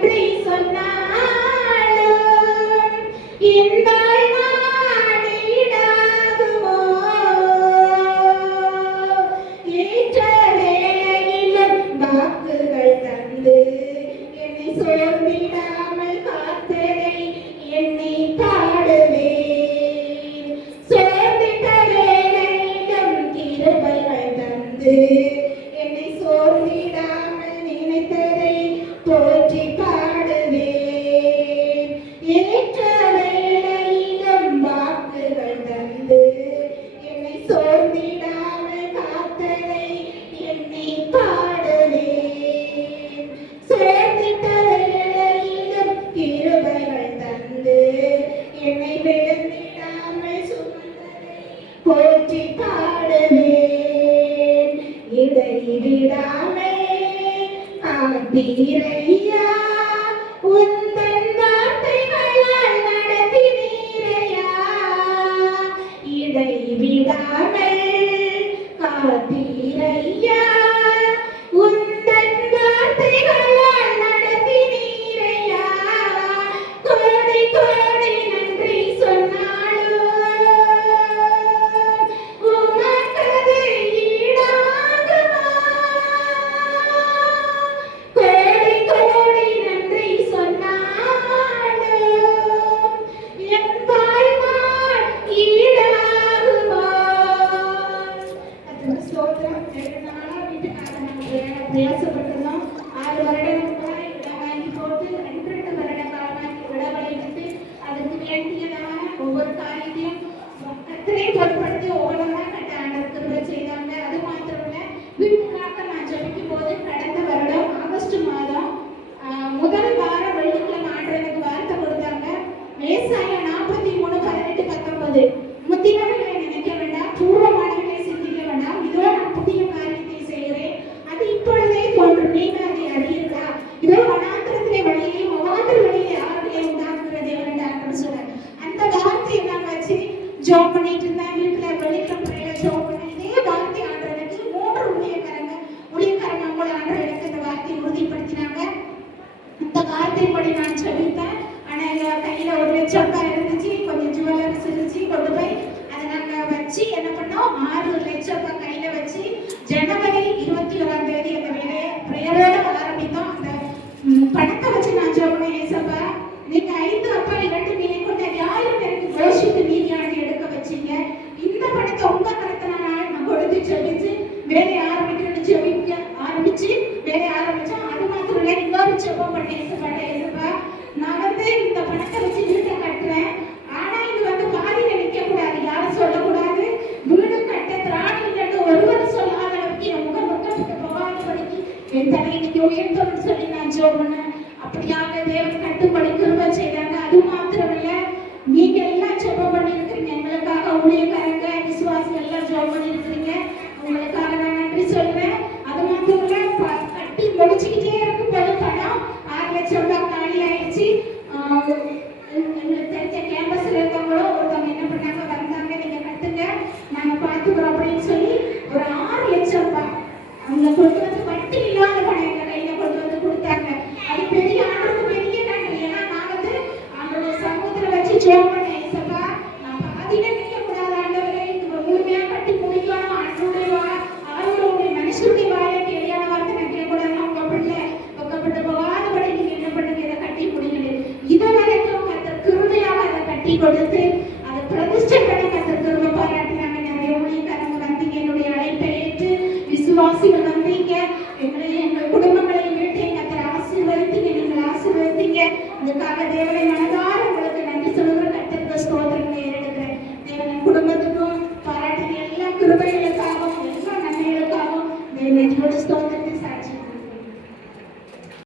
நன்றி சொன்னாலும் இந்த நாடீடாகுமோ? ஏற்ற வேளையிலும் வாக்குகள் தந்து என்னை சோர்ந்திடாமல் காத்ததை எண்ணி பாடுவேன். சோர்ந்திட்ட வேளையிலும் கிருபைகள் தந்து என்னை சோர்ந்திடாமல் நினைத்ததை போற்றி பாடுவேன். ஏற்ற வேளையிலும் வாக்குகள் தந்து என்னை சோர்ந்திடாமல் காத்ததை எண்ணி பாடுவேன். சோர்ந்திட்ட வேளையிலும் கிருபைகள் தந்து என்னை விழுந்திடாமல் சுமந்ததை போற்றி பாடுவேன். இடைவிடாமே காத்தீரையா, உந்தன் வார்த்தைகளால் நடத்தினீரையா. இடைவிடாமல் காத்தீரையா, உந்தன் வார்த்தைகளால் நடத்தினீரையா. கோடி கோடி நன்றி சொன்னாலும் உமக்கது ஈடாகுமா? கோடி கோடி நன்றி சொன்னாலும் என் வாழ்நாள் ஈடாகுமா? கர்த்தருக்கு ஸ்தோத்திரம். 2 நாளா வீட்டுக்காக நாங்கள் பிரயாசப்பட்டிருந்தோம். 6 வருடங்களுக்குள்ள இடம் வாங்கி போட்டு 2 வருட காலமாக விடவலை விட்டு அதுக்கு வேண்டியதான ஒவ்வொரு காரியத்தையும் கர்த்தரை பொருட்படுத்தி ஒவ்வொன்றா கட்ட ஆண்டவர் கிருபை செய்தாங்க. அது மாத்திரமல்ல, வீட்டுக்காக நான் ஜெபிக்கும் போது கடந்த வருடம் ஆகஸ்ட் மாதம் முதல் வாரம் வெள்ளிக்கிழமை ஆண்டவர் எனக்கு வார்த்தை கொடுத்தாங்க. ஏசாயா 43:18-19 முத்தினவர்களை நினைக்க வேண்டாம், பூர்வமானவர்களை சிந்திக்க வேண்டாம், இதோ நான் புதிய காரியத்தை செய்கிறேன், அது இப்பொழுதே தோன்றும், நீங்கள் அதை அறியீர்களா? இதோ வனாந்திரத்திலே வழியை மகாந்திர வழியை ஆறுகளை உண்டாக்குகிறதே வேண்டாம் சொன்னார். அந்த வார்த்தையை நான் வச்சு ஜோம் பண்ணிட்டு இருந்தேன். வீட்டுல வெள்ளிக்கிழமை ஜோம் பண்ண இதே வார்த்தை ஆண்டவர் எனக்கு 3 ஊழியக்காரங்க உங்களை ஆண்டவர் எனக்கு இந்த வார்த்தையை உறுதிப்படுத்தினாங்க. இந்த வார்த்தைப்படி நான் சொல்லிட்டேன். ஆனா எங்க கையில 1 லட்சம் ரூபாய் இருந்துச்சு, கொஞ்சம் ஜுவல்லரிஸ் இருந்துச்சு, கொண்டு போய் அதை நாங்க வச்சு என்ன பண்ணோம், 6 லட்சம் ரூபாய் கையில வச்சு ஜனவரி 21ஆம் தேதி அந்த வேலையை பிரேயரோட ஆரம்பித்தோம். அந்த பணத்தை வச்சு நான் சொல்லுவேன், ஏசப்பா நீங்க 5 அப்பா 2 மீனை கொண்டு 1000 பேருக்கு யோசித்து மீதியானது எடுக்க வச்சீங்க. இந்த பணத்தை உங்க கருத்தினால நான் கொடுத்து ஜெபிச்சு வேலையை ஆரம்பிக்கணும்னு ஜெபிக்க ஆரம்பிச்சு வேலையை ஆரம்பிச்சோம். அது மாத்திரம் இல்லை, இன்னொரு ஜெபம் பண்ணி ஏசப்பா நான் இந்த பணத்தை வச்சு வீட்டை கட்டுறேன். ஆனா இது பாதியில நிக்க கூடாது, யாரும் சொல்லக்கூடாது, வீடு கட்ட திராணி இல்லைன்னு ஒருவர் சொல்லாத அளவுக்கு என் முகப்பட்டு போகாதபடிக்கு என் தலைக்கு உயர்த்தணும்னு சொல்லி நான் ஜெபம் பண்ணேன். அப்படியாக தேவன் கட்டுப்படி கிருபை செய்தாங்க. அது மாத்திரமில்ல, நீங்க எல்லாம் ஜெபம் பண்ணிருக்கிறீங்க, எங்களுக்காக ஊழியக்காரங்க விசுவாசிகள் எல்லாம் ஜெபம் பண்ணிருக்கிறீங்க. உங்களுக்காக நான் நன்றி சொல்றேன். அது மாத்திரமில்ல, கட்டி முடிச்சுக்கிட்டே இருக்கும் போது பணம் 6 லட்சம் ரூபாய் காலி ஆயிடுச்சு. எங்களுக்கு தெரிஞ்ச கேம்பஸ்ல இருக்கவங்களும் ஒருத்தவங்க என்ன பண்ணாங்க, வந்தாங்க, நீங்க கட்டுங்க நாங்க பார்த்துக்கிறோம் அப்படின்னு சொல்லி ஒரு 6 லட்சம் ரூபாய் அவங்க கொண்டு வந்து வட்டி இல்லாத பணம் எங்க கையில கொண்டு வந்து கொடுத்தாங்க. அது பெரிய ஆண்டுக்கு பெரிய நன்றி. ஏன்னா நான் அவங்களுடைய சமூகத்துல வச்சு ஜெபம் பண்ணேன், ஏசப்பா நான் பாதியில நிற்க கூடாது ஆண்டவரே, இது முழுமையா கட்டி முடிக்கணும். ஆண்டவருடைய மனுஷருடைய வாயை கேளியான வார்த்தை நான் கேட்கக்கூடாது. உங்க பிள்ளை பக்கப்பட்டு போகாதபடி நீங்க என்ன பண்ணுங்க, இதை கட்டி முடியுது. இதை வரைக்கும் கர்த்தர் கிருபையாக அதை கட்டி கொடுத்து அதை பிரதிஷ்டை பண்ணி கர்த்தர் கிருபை பாராட்டினாங்க. நிறைய ஊழியக்காரங்க வந்தீங்க, என்னுடைய அழைப்பை ஏற்று விசுவாசிகள் வந்தீங்க, எங்கள் குடும்பங்களையும் வீட்டையும் கர்த்தர் ஆசீர்வதித்தீங்க, நீங்கள் ஆசீர்வதித்தீங்க. அதுக்காக தேவனை மனதார உங்களுக்கு நன்றி சொல்லுகிற கர்த்தருக்கு ஸ்தோத்திரங்களை ஏறெடுக்கிறேன். தேவனின் குடும்பத்துக்கும் பாராட்டின எல்லா கிருபைகளுக்காகவும் எல்லா நன்மைகளுக்காகவும் தேவனை ஸ்தோத்திரம்.